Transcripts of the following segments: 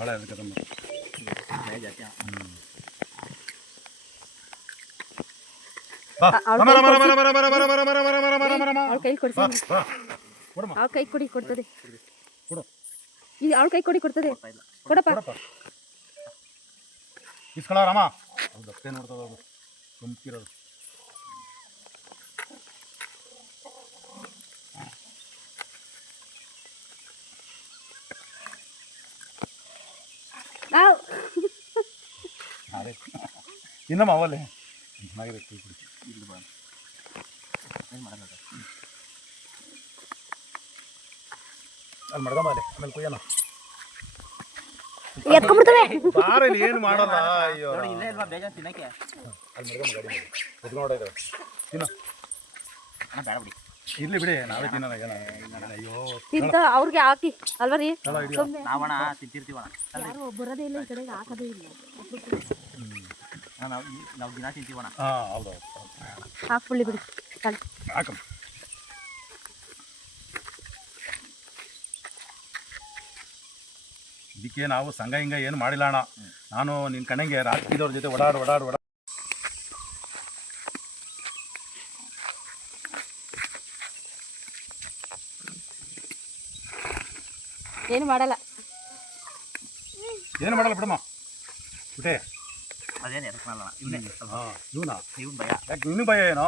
ಬಹಳ ಅದಕ್ಕೆ ತಂದು ಕೈ ಕೊಡಿ ಕೊಡ್ತದೆ ಅವಳ ಕೈ ಕೊಡಿ ಕೊಡ್ತದೆ ಕೊಡಪ್ಪ ಇಸ್ಕೊಳ್ಳ ರಾಮ ಅದು ದಪ್ಪೆ ನೋಡ್ತದ ಅದು ತುಂಬಿರೋದು ಅದೇ ಇನ್ನಮ್ಮ ಅವಲ್ಲೇ ಚೆನ್ನಾಗಿರುತ್ತೆ ಇಲ್ಲಿ ಬಾ ಏನು ಮಾಡೋದು ಅಲ್ಲಿ ಮಡ್ಗಂಬಾಲೆ ಆಮೇಲೆ ಕುಯ್ಯೋಣ ಬಾರಲ್ಲಿ ಏನು ಮಾಡಲ್ಲ ಅಯ್ಯೋ ಇಲ್ಲೇ ಇಲ್ವಾ ಬೇಜಾನ್ ತಿನ್ನಕ್ಕೆ ಅಲ್ಲಿ ಮಡ್ಗಂಬ ಗಾಡಿ ಕುತ್ಕೊಂಡು ಇದ್ದಾವೆ ತಿನ್ನೋ ಬೇಡ ಬಿಡಿ ಇರ್ಲಿ ಬಿಡಿ ನಾವೇ ತಿನ್ನೋಣ ಅಯ್ಯೋ ತಿಂತ ಅವ್ರಿಗೆ ಹಾಕಿ ಅಲ್ವಾ ರೀ ನಾವಣ ತಿಂತಿರ್ತೀವಣ ಯಾರು ಬರೋದೇ ಇಲ್ಲ ಈ ಕಡೆಗೆ ಹಾಕೋದೇ ಇಲ್ಲ ನಾವು ದಿನ ತಿಂತೀವಣ ಹಾಂ ಹೌದು ಹಾಕ್ಬಿಡಿ ಬಿಡಿ ಹಾಕಮ್ಮ ಇದಕ್ಕೆ ನಾವು ಸಂಘ ಹಿಂಗ ಏನು ಮಾಡಿಲ್ಲ ಅಣ್ಣ ನಾನು ನಿನ್ನ ಕಣ್ಣಂಗೆ ರಾಜಕೀಯದವ್ರ ಜೊತೆ ಓಡಾಡ ಏನು ಮಾಡಲ್ಲ ಬಿಡಮ್ಮ ಬಿಟ್ಟೆ ಅದೇನು ಎದಕ್ಕೆ ಮಾಡಲ್ಲ ಇವನೇ ಹಾಂ ಇವನಾ ಇವನ್ ಭಯ ಯಾಕೆ ನಿನ್ನ ಭಯ ಏನೋ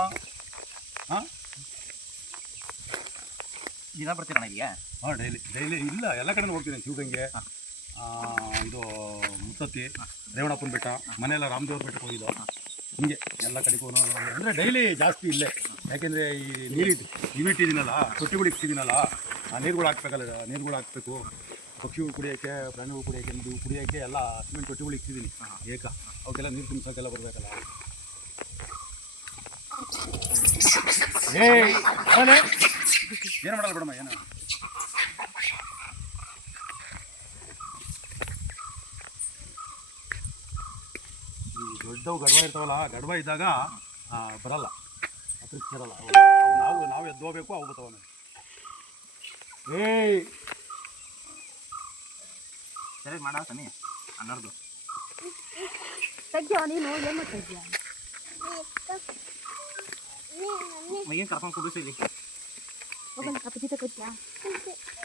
ಹಾಂ ದಿನ ಬರ್ತೀರಣ್ಣ ಇದೆಯಾ ಹಾಂ ಡೈಲಿ ಇಲ್ಲ ಎಲ್ಲ ಕಡೆ ಹೋಗ್ತೀನಿ ಶಿವಗಂಗೆ ಇದು ಮುತ್ತತ್ತಿ ರೇವಣಪ್ಪನ ಬೆಟ್ಟ ಮನೆಯೆಲ್ಲ ರಾಮದೇವ್ರ ಬೆಟ್ಟಕ್ಕೆ ಹೋಗಿದ್ದು ಹಿಂಗೆ ಎಲ್ಲ ಕಡೆಗೂ ಅಂದರೆ ಡೈಲಿ ಜಾಸ್ತಿ ಇಲ್ಲೇ ಯಾಕೆಂದರೆ ಈ ನೀರಿದ್ದು ಇವಿಟ್ಟಿದ್ದೀನಲ್ಲ ತೊಟ್ಟಿಗಳು ಇಕ್ತಿದ್ದೀನಲ್ಲ ಆ ನೀರುಗಳು ಹಾಕಬೇಕು ಪಕ್ಷಿಗಳು ಕುಡಿಯೋಕ್ಕೆ ಪ್ರಾಣಿಗಳು ಕುಡಿಯೋಕ್ಕೆ ಇದು ಕುಡಿಯೋಕ್ಕೆ ಎಲ್ಲ ಸಿಮೆಂಟ್ ತೊಟ್ಟಿಗಳು ಇಕ್ತಿದ್ದೀನಿ ಅವಕ್ಕೆಲ್ಲ ನೀರು ತುಂಬಿಸೋಕ್ಕೆಲ್ಲ ಬರಬೇಕಲ್ಲ ಏನು ಮಾಡಲ್ಲ ಬಿಡಮ್ಮ ಏನು ಈ ದೊಡ್ಡವು ಗಡ್ವ ಇರ್ತಾವಲ್ಲ ಗಡ್ವ ಇದ್ದಾಗ ಬರಲ್ಲ ಹತ್ರಕ್ಕೆ ಸೇರಲ್ಲ ನಾವು ಎದ್ದೋಗ್ಬೇಕು ಅವು ಬರ್ತಾವ ಸರಿ ಮಾಡ ಸನಿ ಅನ್ನರ್ದು ನೀನು ಏನು ಮಾಡ್ತಾ ಇದೀಯಾ ಮೈಯನ್ ಕರ್ಕೊಂಡು ಕುಡಿಸಿ ಇಲ್ಲಿ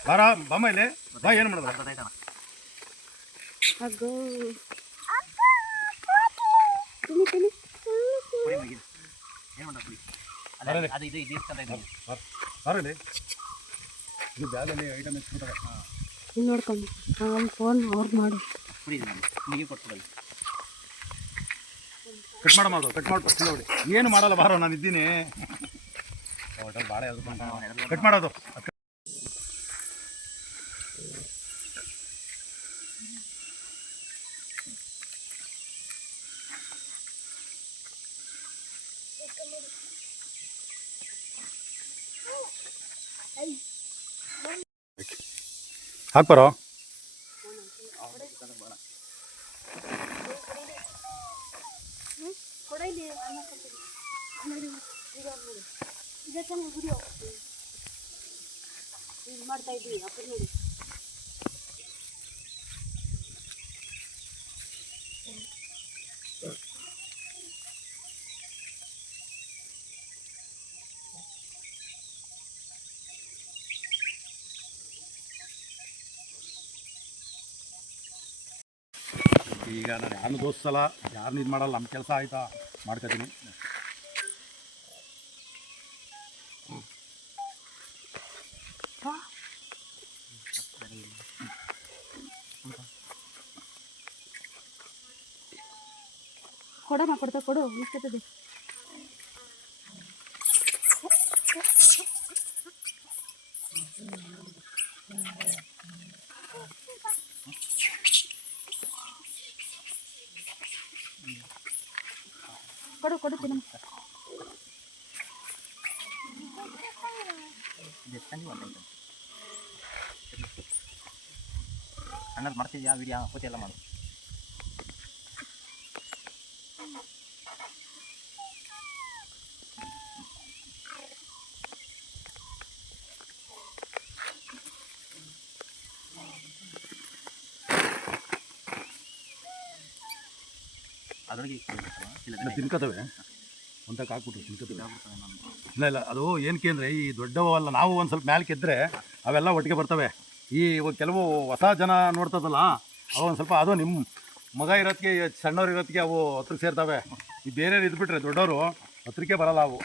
ಬಾರ ಬಮ್ಮ ಇಲ್ಲಿ ಬಾ ಏನು ಮಾಡೋದು ಗೊತ್ತಾಯ್ತಣ್ಣ ಅಗ್ಗೋ ಕುಡಿ ಮಗಿನ ಏನು ಮಾಡ ಕುಡಿ ಅಲ್ಲ ಅದು ಇದು ಇಸ್ಕೊಂತ ಇದ್ದೀನಿ ಬರಲಿ ಇದು ಬ್ಯಾಗಲ್ಲಿ ಐಟಮ್ ಇಸ್ಕೊತಾರೆ ನೋಡ್ಕೊಂಡು ಫೋನ್ ಅವ್ರಿಗೆ ಮಾಡು ಕುಡಿ ಮಗಿ ಕೊಟ್ಬಿಡಲ್ಲ ಕಟ್ ಮಾಡಮ್ಮ ಕಟ್ ಮಾಡಿ ಫಸ್ಟ್ ನೋಡಿ ಏನು ಮಾಡಲ್ಲ ಬಾರೋ ನಾನು ಇದ್ದೀನಿ ಹೋಟೆಲ್ ಭಾಳ ಕಟ್ ಮಾಡೋದು ಹಾಕ್ಬಾರೋ ಮಾಡ್ತಾ ಇದ್ದೀವಿ ಅಪ್ಪ ನೋಡಿ ಈಗ ನಾನು ಯಾರನ್ನೂ ದೋಸ್ತಲ್ಲ ಯಾರನ್ನೂ ಇದು ಮಾಡಲ್ಲ ನಮ್ಮ ಕೆಲಸ ಆಯ್ತಾ ಮಾಡ್ಕೊತೀನಿ ಕೊಡಮ್ಮ ಕೊಡು ಇಷ್ಟತ್ತದೆ ಕೊಡು ತಿನ್ನಮ್ಮ ಅಣ್ಣದು ಮಾಡ್ತಿದ್ಯಾ ವಿಡಿಯೋ ಪೂರ್ತಿ ಎಲ್ಲ ಮಾಡು ಅದರೊಳಗೆ ಇಲ್ಲ ಇಲ್ಲ ತಿನ್ಕೋತವೆ ಒಂದಕ್ಕೆ ಹಾಕ್ಬಿಟ್ರು ತಿನ್ಕೋತವೆ. ಆಗ್ಬಿಡ್ತವೆ ನಾನು ಇಲ್ಲ ಅದು ಏನಕ್ಕೆ ಅಂದರೆ ಈ ದೊಡ್ಡವಲ್ಲ ನಾವು ಒಂದು ಸ್ವಲ್ಪ ಮ್ಯಾಲ್ಕೆ ಇದ್ದರೆ ಅವೆಲ್ಲ ಒಟ್ಟಿಗೆ ಬರ್ತವೆ. ಈ ಕೆಲವು ಹೊಸ ಜನ ನೋಡ್ತದಲ್ಲ ಅವು ಒಂದು ಸ್ವಲ್ಪ ಅದು ನಿಮ್ಮ ಮಗ ಇರೋದಕ್ಕೆ ಸಣ್ಣವ್ರು ಇರೋದಕ್ಕೆ ಅವು ಹತ್ರಕ್ಕೆ ಸೇರ್ತವೆ. ಈ ಬೇರೆ ಇದ್ಬಿಟ್ರೆ ದೊಡ್ಡವರು ಹತ್ರಕ್ಕೆ ಬರಲ್ಲ ಅವು.